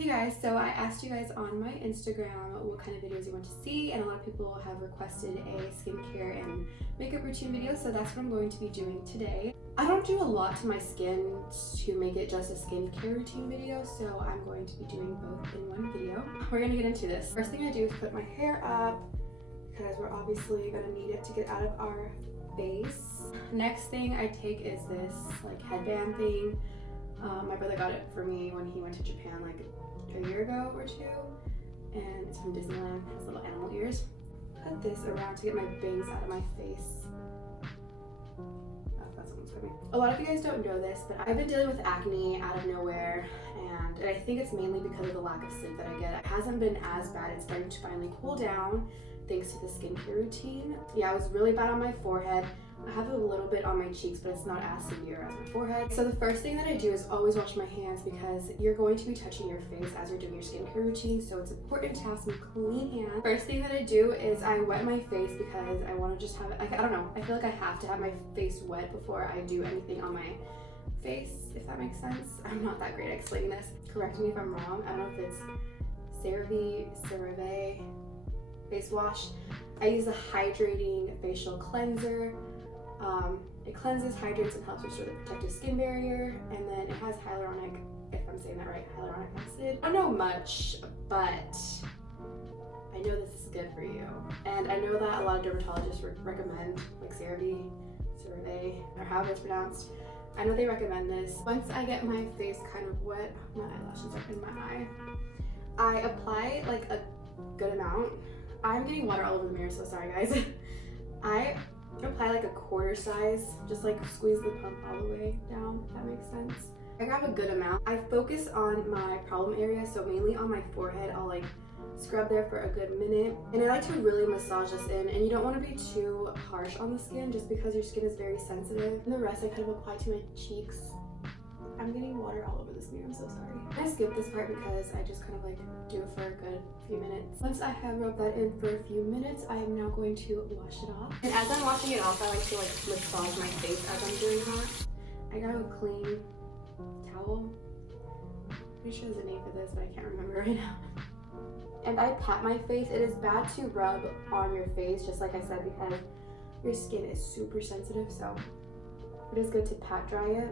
Hey guys, so I asked you guys on my Instagram what kind of videos you want to see, and a lot of people have requested a skincare and makeup routine video, so that's what I'm going to be doing today. I don't do a lot to my skin to make it just a skincare routine video, so I'm going to be doing both in one video. We're gonna get into this. First thing I do is put my hair up, because we're obviously gonna need it to get out of our face. Next thing I take is this like headband thing. My brother got it for me when he went to Japan like a year ago or two, and it's from Disneyland. It has little animal ears. Put this around to get my bangs out of my face. Oh, that's someone's coming. A lot of you guys don't know this, but I've been dealing with acne out of nowhere, and I think it's mainly because of the lack of sleep that I get. It hasn't been as bad. It's starting to finally cool down thanks to the skincare routine. Yeah, I was really bad on my forehead. I have it a little bit on my cheeks, but it's not as severe as my forehead. So the first thing that I do is always wash my hands, because you're going to be touching your face as you're doing your skincare routine, so it's important to have some clean hands. First thing that I do is I wet my face, because I want to just have it, like, I don't know, I feel like I have to have my face wet before I do anything on my face, if that makes sense. I'm not that great at explaining this. Correct me if I'm wrong. I don't know if it's CeraVe face wash. I use a hydrating facial cleanser. It cleanses, hydrates, and helps restore the protective skin barrier, and then it has hyaluronic, if I'm saying that right, hyaluronic acid. I don't know much, but I know this is good for you. And I know that a lot of dermatologists recommend like CeraVe, or however it's pronounced. I know they recommend this. Once I get my face kind of wet, my eyelashes are in my eye, I apply like a good amount. I'm getting water all over the mirror, so sorry guys. I apply like a quarter size, just like squeeze the pump all the way down, if that makes sense. I grab a good amount. I focus on my problem area, so mainly on my forehead. I'll like scrub there for a good minute, and I like to really massage this in, and you don't want to be too harsh on the skin just because your skin is very sensitive. And the rest I kind of apply to my cheeks. I'm getting water all over this mirror, I'm so sorry. I skip this part because I just kind of like do it for a good few minutes. Once I have rubbed that in for a few minutes, I am now going to wash it off. And as I'm washing it off, I like to like massage my face as I'm doing that. I got a clean towel. Pretty sure there's a name for this, but I can't remember right now. And I pat my face. It is bad to rub on your face, just like I said, because your skin is super sensitive, so it is good to pat dry it.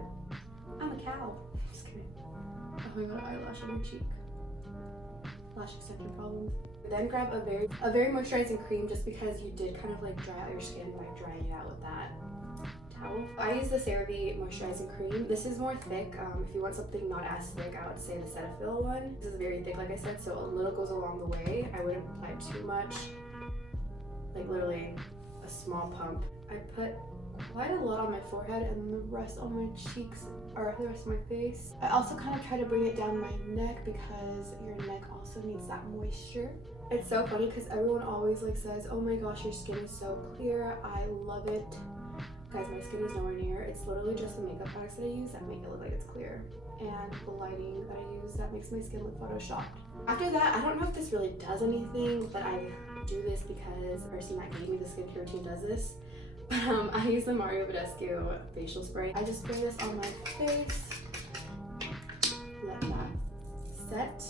I'm a cow. Just kidding. Oh, I got an eyelash on my cheek. Lash extension problems. Then grab a very moisturizing cream, just because you did kind of like dry out your skin by drying it out with that towel. I use the CeraVe moisturizing cream. This is more thick. If you want something not as thick, I would say the Cetaphil one. This is very thick, like I said, so a little goes a long the way. I wouldn't apply too much. Like literally a small pump. I put quite a lot on my forehead, and the rest on my cheeks, or the rest of my face. I also kind of try to bring it down my neck, because your neck also needs that moisture. It's so funny because everyone always like says, oh my gosh, your skin is so clear. I love it. Guys, my skin is nowhere near. It's literally just the makeup products that I use that make it look like it's clear, and the lighting that I use that makes my skin look photoshopped. After that, I don't know if this really does anything, but I do this because the person that gave me the skincare routine does this. I use the Mario Badescu facial spray. I just spray this on my face, let that set,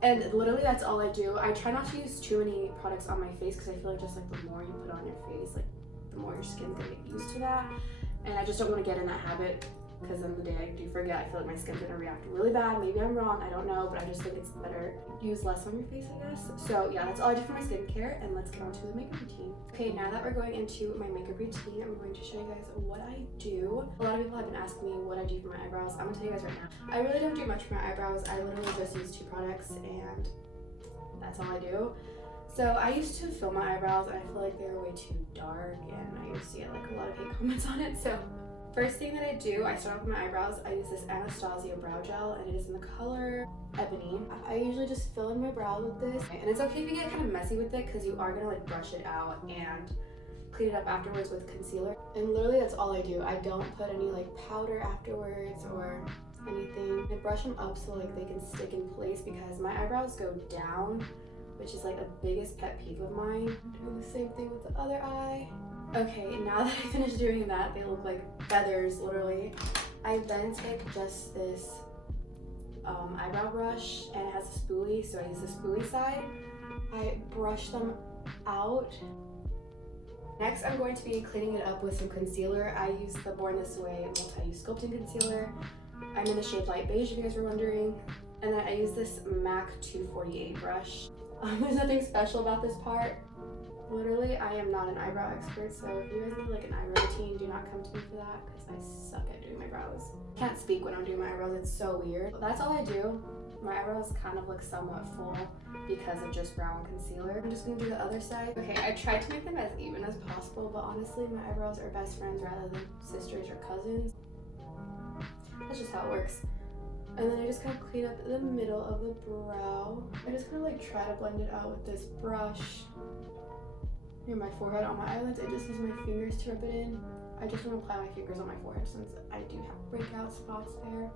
and literally that's all I do. I try not to use too many products on my face, because I feel like just like the more you put on your face, like the more your skin's gonna get used to that, and I just don't want to get in that habit, because then the day I do forget, I feel like my skin's gonna react really bad. Maybe I'm wrong, I don't know, but I just think it's better use less on your face, I guess. So yeah, that's all I do for my skincare, and let's get on to the makeup routine. Okay, now that we're going into my makeup routine, I'm going to show you guys what I do. A lot of people have been asking me what I do for my eyebrows. I'm gonna tell you guys right now. I really don't do much for my eyebrows. I literally just use 2 products, and that's all I do. So I used to fill my eyebrows, and I feel like they were way too dark, and I used to get like a lot of hate comments on it. So first thing that I do, I start off with my eyebrows. I use this Anastasia brow gel, and it is in the color Ebony. I usually just fill in my brows with this, and it's okay if you get kind of messy with it, because you are gonna like brush it out and clean it up afterwards with concealer. And literally that's all I do. I don't put any like powder afterwards or anything. I brush them up so like they can stick in place, because my eyebrows go down, which is like a biggest pet peeve of mine. Do the same thing with the other eye. Okay, now that I finished doing that, they look like feathers, literally. I then take just this eyebrow brush, and it has a spoolie, so I use the spoolie side. I brush them out. Next, I'm going to be cleaning it up with some concealer. I use the Born This Way Multi-Use Sculpting Concealer. I'm in the shade Light Beige, if you guys were wondering. And then I use this MAC 248 brush. There's nothing special about this part. Literally, I am not an eyebrow expert, so if you guys need like an eyebrow routine, do not come to me for that, because I suck at doing my brows. I can't speak when I'm doing my eyebrows, it's so weird. But that's all I do. My eyebrows kind of look somewhat full because of just brown concealer. I'm just gonna do the other side. Okay, I tried to make them as even as possible, but honestly, my eyebrows are best friends rather than sisters or cousins. That's just how it works. And then I just kind of clean up the middle of the brow. I just kind of like try to blend it out with this brush. Near my forehead, on my eyelids, I just use my fingers to rub it in. I just want to apply my fingers on my forehead since I do have breakout spots there.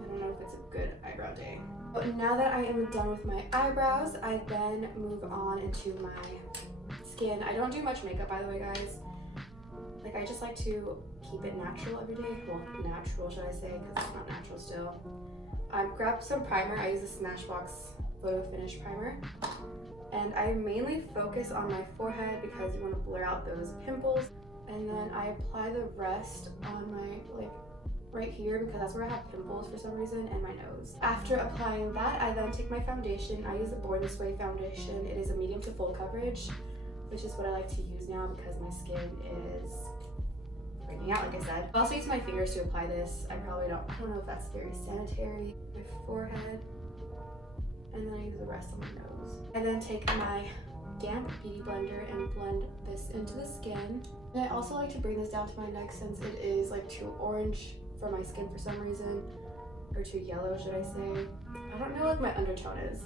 I don't know if it's a good eyebrow day. But now that I am done with my eyebrows, I then move on into my skin. I don't do much makeup, by the way, guys. Like, I just like to keep it natural every day. Well, natural, should I say, because it's not natural still. I grabbed some primer. I use the Smashbox Photo Finish Primer. And I mainly focus on my forehead because you want to blur out those pimples. And then I apply the rest on my, like, right here, because that's where I have pimples for some reason, and my nose. After applying that, I then take my foundation. I use the Born This Way foundation. It is a medium to full coverage, which is what I like to use now because my skin is breaking out, like I said. I also use my fingers to apply this. I don't know if that's very sanitary. My forehead, and then I use the rest on my nose. I then take my damp beauty blender and blend this into the skin. And I also like to bring this down to my neck since it is like too orange for my skin for some reason, or too yellow, should I say. I don't know what my undertone is.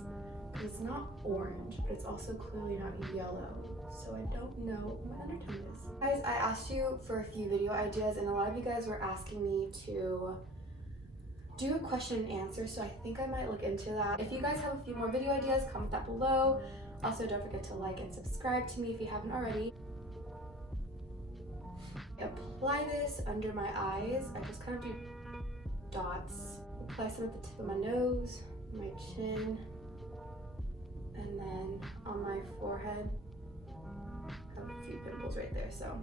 It's not orange, but it's also clearly not yellow, so I don't know what my undertone is. Guys, I asked you for a few video ideas, and a lot of you guys were asking me to do a question and answer, so I think I might look into that. If you guys have a few more video ideas, comment that below. Also, don't forget to like and subscribe to me if you haven't already. Apply this under my eyes. I just kind of do dots. Apply some at the tip of my nose, my chin, and then on my forehead. I have a few pimples right there, so.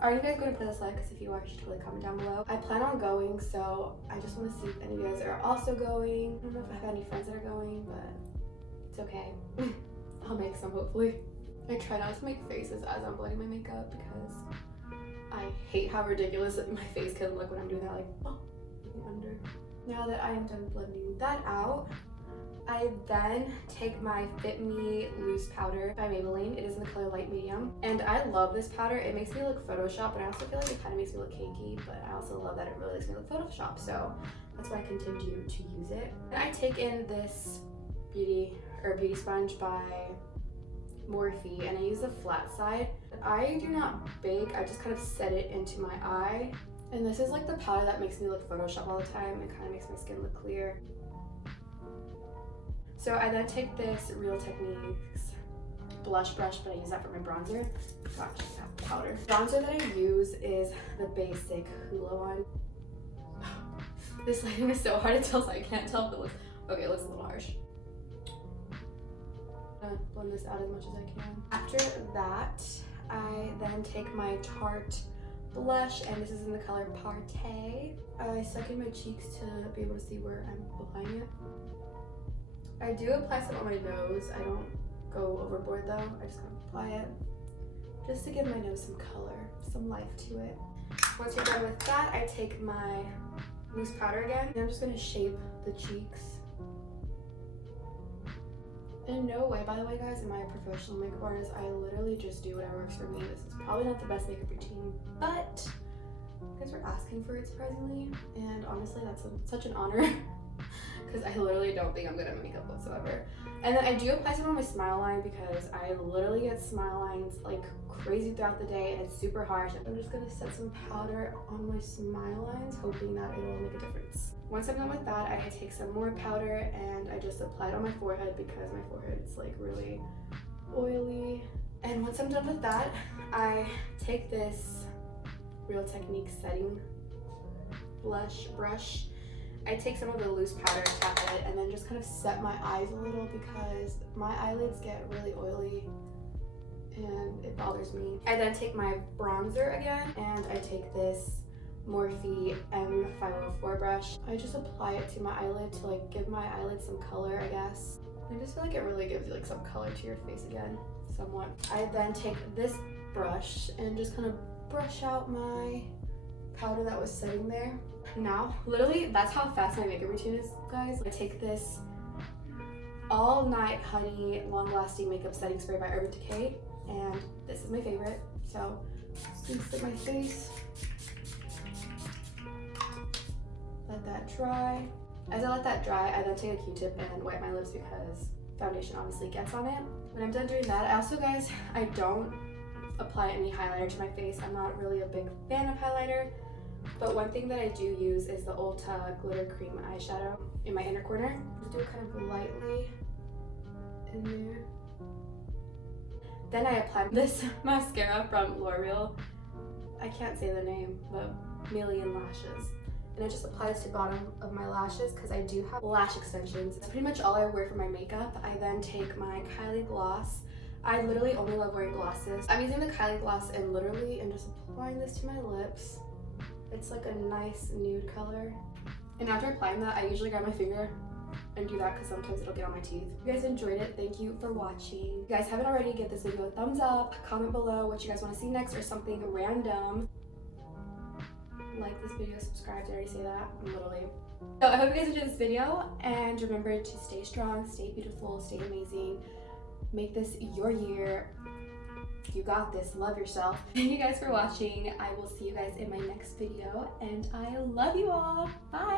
Are you guys going to play this live? Because if you are, you should totally comment down below. I plan on going, so I just want to see if any of you guys are also going. I don't know if I have any friends that are going, but it's okay. I'll make some, hopefully. I try not to make faces as I'm blending my makeup because I hate how ridiculous my face can look when I'm doing that, like, oh, under. Now that I am done blending that out, I then take my Fit Me Loose Powder by Maybelline. It is in the color Light Medium. And I love this powder. It makes me look Photoshop, but I also feel like it kind of makes me look cakey, but I also love that it really makes me look Photoshop, so that's why I continue to use it. And I take in this beauty sponge by Morphe, and I use the flat side. I do not bake, I just kind of set it into my eye. And this is like the powder that makes me look Photoshop all the time. It kind of makes my skin look clear. So I then take this Real Techniques blush brush, but I use that for my bronzer. Gosh, that powder. Bronzer that I use is the basic Hoola one. This lighting is so hard to tell, so I can't tell if it looks, okay, it looks a little harsh. Blend this out as much as I can. After that, I then take my Tarte Blush, and this is in the color Party. I suck in my cheeks to be able to see where I'm applying it. I do apply some on my nose. I don't go overboard though. I just kind of apply it just to give my nose some color, some life to it. Once you're done with that, I take my loose powder again, and I'm just gonna shape the cheeks. In no way, by the way, guys, am I a professional makeup artist. I literally just do whatever works for me. This is probably not the best makeup routine, but you guys were asking for it surprisingly, and honestly, that's such an honor because I literally don't think I'm good at makeup whatsoever. And then I do apply some on my smile line because I literally get smile lines like crazy throughout the day, and it's super harsh. I'm just gonna set some powder on my smile lines, hoping that it will make a difference. Once I'm done with that, I take some more powder and I just apply it on my forehead because my forehead is like really oily. And once I'm done with that, I take this Real Techniques setting Blush brush. I take some of the loose powder, tap it, and then just kind of set my eyes a little because my eyelids get really oily and it bothers me. I then take my bronzer again, and I take this Morphe M504 brush. I just apply it to my eyelid to like give my eyelid some color, I guess. I just feel like it really gives you like some color to your face again, somewhat. I then take this brush and just kind of brush out my powder that was sitting there. Now, literally, that's how fast my makeup routine is, guys. I take this All Night Honey Long Lasting Makeup Setting Spray by Urban Decay, and this is my favorite. So, just mix it my face. Let that dry. As I let that dry, I then take a Q-tip and wipe my lips because foundation obviously gets on it. When I'm done doing that, I also, guys, I don't apply any highlighter to my face. I'm not really a big fan of highlighter, but one thing that I do use is the Ulta Glitter Cream eyeshadow in my inner corner. Just do it kind of lightly in there. Then I apply this mascara from L'Oreal. I can't say the name, but Million Lashes. And I just apply this to the bottom of my lashes because I do have lash extensions. That's pretty much all I wear for my makeup. I then take my Kylie Gloss. I literally only love wearing glosses. I'm using the Kylie Gloss and just applying this to my lips. It's like a nice nude color. And after applying that, I usually grab my finger and do that because sometimes it'll get on my teeth. If you guys enjoyed it, thank you for watching. If you guys haven't already, give this video a thumbs up. Comment below what you guys want to see next or something random. Like this video, subscribe. Did I already say that? Literally. So I hope you guys enjoyed this video, and remember to stay strong, stay beautiful, stay amazing. Make this your year. You got this. Love yourself. Thank you guys for watching. I will see you guys in my next video, and I love you all. Bye.